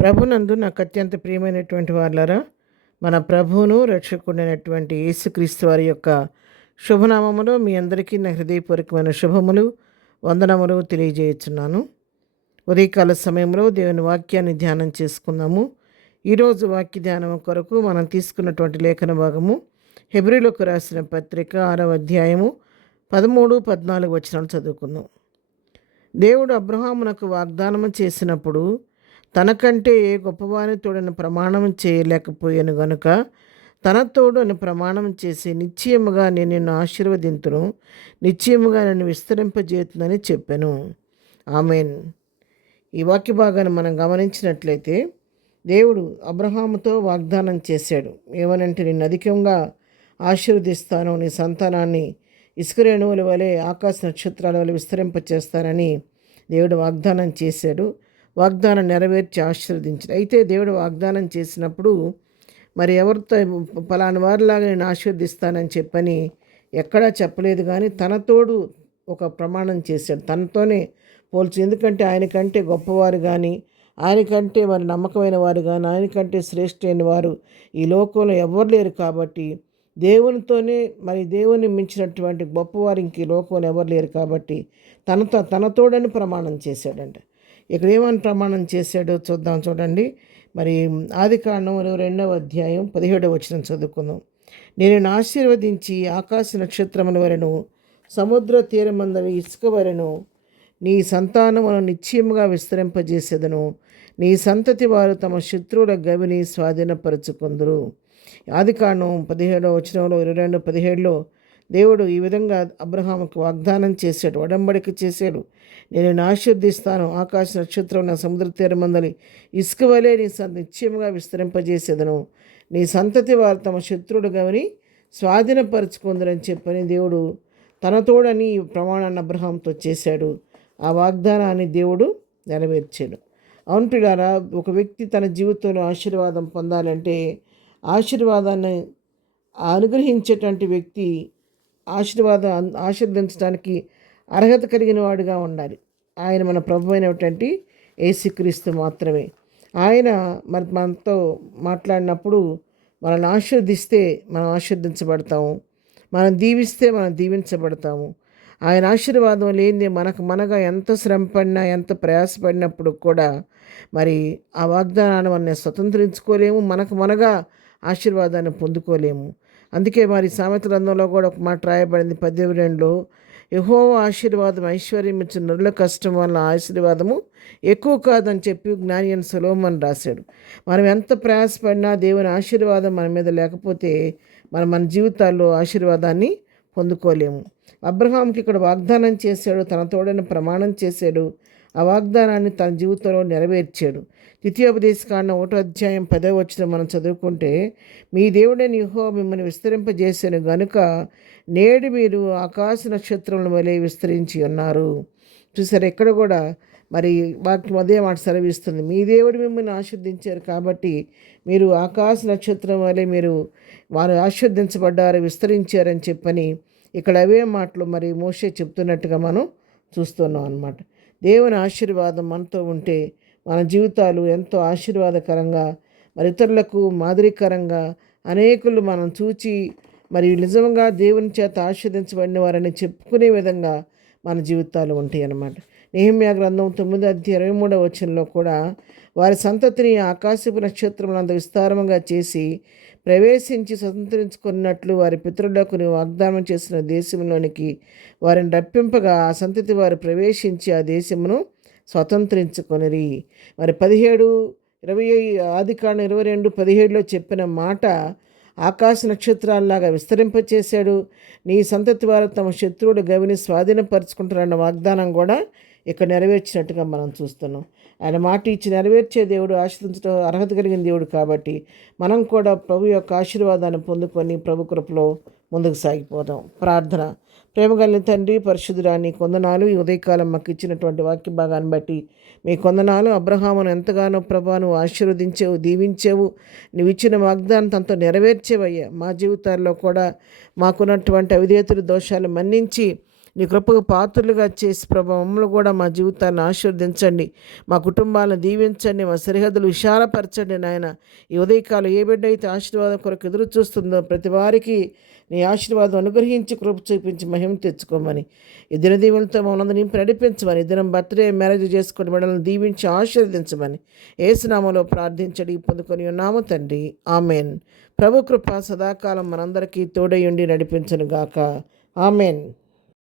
ప్రభునందు నాకు అత్యంత ప్రియమైనటువంటి వారులారా, మన ప్రభువును రక్షకుడైనటువంటి యేసుక్రీస్తు వారి యొక్క శుభనామములో మీ అందరికీ నా హృదయపూర్వకమైన శుభములు, వందనములు తెలియజేయుచున్నాను. ఉదయకాల సమయంలో దేవుని వాక్యాన్ని ధ్యానం చేసుకుందాము. ఈరోజు వాక్య ధ్యానం కొరకు మనం తీసుకున్నటువంటి లేఖన భాగము హెబ్రీలకు రాసిన పత్రిక 6వ అధ్యాయము 13, 14 వచనాలు చదువుకుందాం. దేవుడు అబ్రహామునకు వాగ్దానము చేసినప్పుడు తనకంటే ఏ గొప్పవాని తోడని ప్రమాణం చేయలేకపోయాను గనుక తన తోడు అని ప్రమాణం చేసి నిశ్చయముగా నేను నిన్ను ఆశీర్వదింతును, నిశ్చయముగా నేను విస్తరింపజేతుందని చెప్పాను. ఆమెన్. ఈ వాక్య భాగాన్ని మనం గమనించినట్లయితే దేవుడు అబ్రహాముతో వాగ్దానం చేశాడు. ఏమనంటే, నిన్ను అధికంగా ఆశీర్వదిస్తాను, నీ సంతానాన్ని ఇసుక రేణువుల వలె ఆకాశ నక్షత్రాల వలె విస్తరింపచేస్తానని దేవుడు వాగ్దానం చేశాడు. వాగ్దానం నెరవేర్చి ఆశీర్వదించాడు. అయితే దేవుడు వాగ్దానం చేసినప్పుడు మరి ఎవరితో పలాని వారిలాగా నేను ఆశీర్వదిస్తానని చెప్పని ఎక్కడా చెప్పలేదు, కానీ తనతోడు ఒక ప్రమాణం చేశాడు. తనతోనే పోల్చి, ఎందుకంటే ఆయనకంటే గొప్పవారు కానీ, ఆయనకంటే మరి నమ్మకమైన వారు కానీ, ఆయనకంటే శ్రేష్ఠైన వారు ఈ లోకంలో ఎవరు లేరు. కాబట్టి దేవునితోనే, మరి దేవుని మించినటువంటి గొప్పవారు ఇంక ఈ లోకంలో ఎవరు లేరు. కాబట్టి తనతోడని ప్రమాణం చేశాడంట. ఇక్కడ ఏమని ప్రమాణం చేశాడో చూడండి. మరి ఆదికాండం 22వ అధ్యాయం 17వ వచనం చదువుకుందాం. నేను ఆశీర్వదించి ఆకాశ నక్షత్రముల వలెను సముద్ర తీరమందలి ఇసుక వలెను నీ సంతానమును నిశ్చయముగా విస్తరింపజేసేదను, నీ సంతతి వారు తమ శత్రువుల గవిని స్వాధీనపరుచుకుందురు. ఆదికాండం 17వ వచనంలో 22:17లో దేవుడు ఈ విధంగా అబ్రహాముకు వాగ్దానం చేశాడు, ఒడంబడిక చేశాడు. నేను ఆశీర్దిస్తాను, ఆకాశ నక్షత్రం నా సముద్ర తీరమందలి ఇసుక వలె నీ నిశ్చయముగా విస్తరింపజేసేదను, నీ సంతతి వారు తమ శత్రువుడు గవిని స్వాధీనపరుచుకుందరని చెప్పని దేవుడు తనతోడని ఈ ప్రమాణాన్ని అబ్రహాంతో చేశాడు. ఆ వాగ్దానాన్ని దేవుడు నెరవేర్చాడు. అవును పిల్లారా, ఒక వ్యక్తి తన జీవితంలో ఆశీర్వాదం పొందాలంటే ఆశీర్వాదాన్ని అనుగ్రహించేటువంటి వ్యక్తి ఆశీర్వదించడానికి అర్హత కలిగిన వాడుగా ఉండాలి. ఆయన మన ప్రభు అయినటువంటి యేసుక్రీస్తు మాత్రమే. ఆయన మరి మనతో మాట్లాడినప్పుడు మనల్ని ఆశీర్దిస్తే మనం ఆశీర్దించబడతాము, మనం దీవిస్తే మనం దీవించబడతాము. ఆయన ఆశీర్వాదం లేనిదే మనగా ఎంత శ్రమ పడినా, ఎంత ప్రయాసపడినప్పుడు కూడా మరి ఆ వాగ్దానాన్ని మనం స్వతంత్రించుకోలేము, మనగా ఆశీర్వాదాన్ని పొందుకోలేము. అందుకే మరి సామెతల గ్రంథంలో కూడా ఒక మాట రాయబడింది 18:2లో, యెహోవా ఆశీర్వాదం ఐశ్వర్యం ఇచ్చిన నరుల కష్టం వల్ల ఆశీర్వాదము ఎక్కువ కాదని చెప్పి జ్ఞాని అయిన సొలొమోను రాశాడు. మనం ఎంత ప్రయాసపడినా దేవుని ఆశీర్వాదం మన మీద లేకపోతే మన జీవితాల్లో ఆశీర్వాదాన్ని పొందుకోలేము. అబ్రహాంకి ఇక్కడ వాగ్దానం చేశాడు, తన తోడని ప్రమాణం చేశాడు. ఆ వాగ్దానాన్ని తన జీవితంలో నెరవేర్చాడు. ద్వితీయోపదేశకాండం 1వ అధ్యాయం 10వ వచనం మనం చదువుకుంటే, మీ దేవుడైన యెహోవా మిమ్మల్ని విస్తరింపజేశాను గనుక నేడు మీరు ఆకాశ నక్షత్రముల వలె విస్తరించి ఉన్నారు. చూసారు, ఎక్కడ కూడా మరి వాక్యం అదే మాట సెలవిస్తుంది. మీ దేవుడు మిమ్మల్ని ఆశీర్వదించారు కాబట్టి మీరు ఆకాశ నక్షత్రం వలె వారు ఆశీర్వదించబడ్డారు, విస్తరించారని చెప్పని ఇక్కడ అవే మాటలు మరి మోషే చెప్తున్నట్టుగా మనం చూస్తున్నాం అన్నమాట. దేవుని ఆశీర్వాదం మనతో ఉంటే మన జీవితాలు ఎంతో ఆశీర్వాదకరంగా, మరి ఇతరులకు మాదిరికరంగా, అనేకులు మనం చూచి మరి నిజంగా దేవుని చేత ఆశీర్వదించబడిన వారని చెప్పుకునే విధంగా మన జీవితాలు ఉంటాయి అన్నమాట. నెహెమ్యా గ్రంథం 9వ అధ్యాయం 23వ వచనంలో కూడా, వారి సంతతిని ఆకాశపు నక్షత్రములంత విస్తారముగా చేసి ప్రవేశించి స్వతంత్రించుకున్నట్లు వారి పితరులకు నీవు వాగ్దానం చేసిన దేశంలోనికి వారిని రప్పింపగా ఆ సంతతి వారు ప్రవేశించి ఆ దేశమును స్వతంత్రించుకొనిరి. మరి ఆదికాండం 22:17లో చెప్పిన మాట ఆకాశ నక్షత్రాల్లాగా విస్తరింపచేశాడు, నీ సంతతి వారు తమ శత్రువుడు గవిని స్వాధీనపరుచుకుంటారన్న వాగ్దానం కూడా ఇక్కడ నెరవేర్చినట్టుగా మనం చూస్తున్నాం. ఆయన మాట ఇచ్చి నెరవేర్చే దేవుడు, ఆశీర్వదించడం అర్హత కలిగిన దేవుడు. కాబట్టి మనం కూడా ప్రభు యొక్క ఆశీర్వాదాన్ని పొందుకొని ప్రభు కృపలో ముందుకు సాగిపోదాం. ప్రార్థన. ప్రేమగలిగిన తండ్రి, పరిశుద్ధుడా, నీ కొందనాలు. ఈ ఉదయకాలం మాకు ఇచ్చినటువంటి వాక్య భాగాన్ని బట్టి మీ కొందనాలు. అబ్రహామును ఎంతగానో ప్రభా నువ్వు ఆశీర్వదించావు, దీవించావు, నువ్వు ఇచ్చిన వాగ్దానం తనతో నెరవేర్చేవయ్యా. మా జీవితాల్లో కూడా మాకున్నటువంటి అవిధేయతలు, దోషాలు మన్నించి నీ కృపకు పాత్రలుగా చేసి ప్రభా మమ్మల్ని కూడా మా జీవితాన్ని ఆశీర్వదించండి. మా కుటుంబాలను దీవించండి. మా సరిహద్దులు విశాలపరచండి నాయన. ఈ ఉదయకాలం ఏ బిడ్డ అయితే ఆశీర్వాదం కొరకు ఎదురు చూస్తుందో ప్రతి వారికి నీ ఆశీర్వాదం అనుగ్రహించి కృప చూపించి మహిమ తెచ్చుకోమని, ఈ దినదీవులతో మమ్మల్ని నింపి నడిపించమని, ఈ దినం బర్త్డే మ్యారేజ్ చేసుకుని బిడ్డలను దీవించి ఆశీర్వదించమని యేసునామములో ప్రార్థించడి పొందుకొని ఉన్నాము తండ్రి. ఆమెన్. ప్రభు కృప సదాకాలం మనందరికీ తోడయుండి నడిపించును గాక. ఆమెన్.